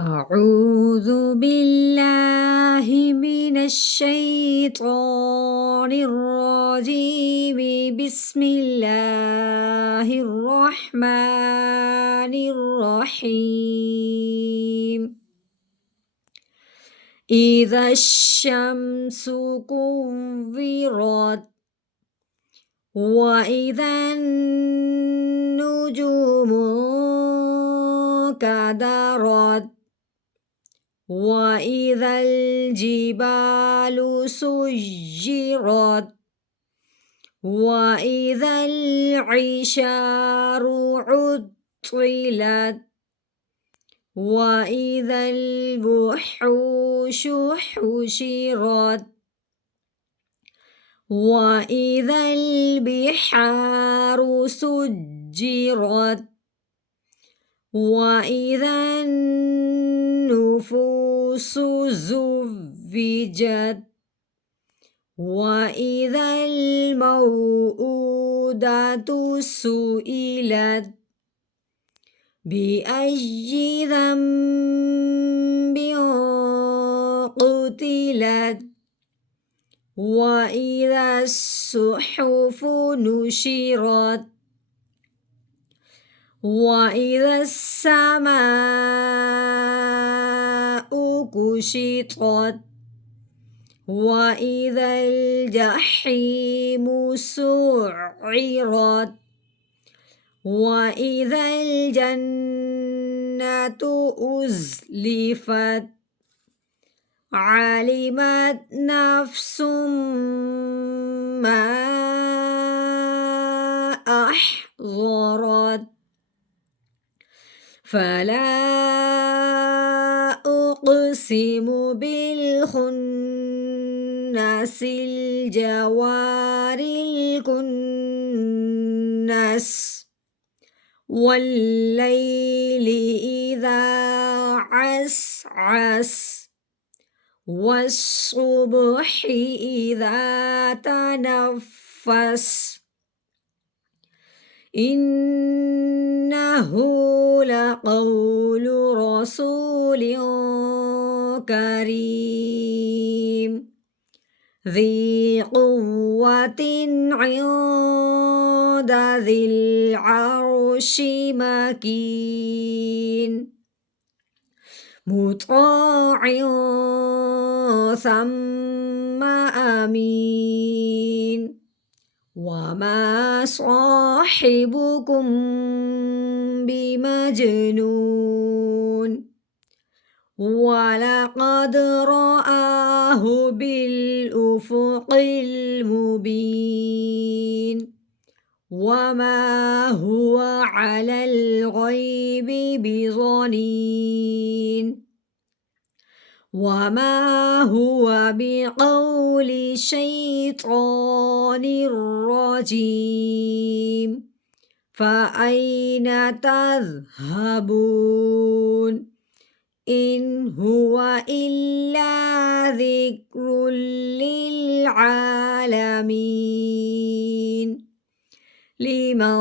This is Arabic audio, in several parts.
أعوذ بالله من الشيطان الرجيم. بسم الله الرحمن الرحيم. إذا الشمس كورت وإذا النجوم كدرت وإذا الجبال سجرت وإذا العشار عطلت وإذا الوحوش حشرت وإذا البحار سجرت وإذا النفوس زوجت وإذا الموءودة سئلت بأي ذنب قتلت وإذا الصحف نشرت وإذا السماء كشطت وإذا الجحيم سعرت وإذا الجنة أزلفت علمت نفس ما أحضرت فلا أقسم بالخنس الجوار الكنس والليل إذا عسعس والصبح إذا تنفس إنه لقول رسول كريم ذي قوة عند ذي العرش مكين مطاع ثم أمين وما صاحبكم بمجنون ولقد رآه بالأفق المبين وما هو على الغيب بضنين وما هو بقول شيطان رجيم فأين تذهبون إن هو إلا ذكر للعالمين لمن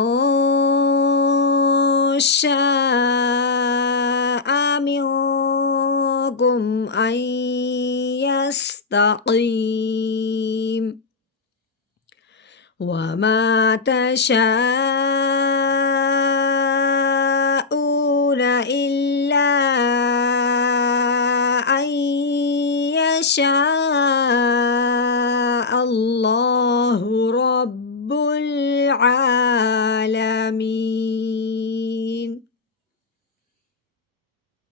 شاء منكم أن يستقيم وما تشاءون إلا أن يشاء الله رب العالمين.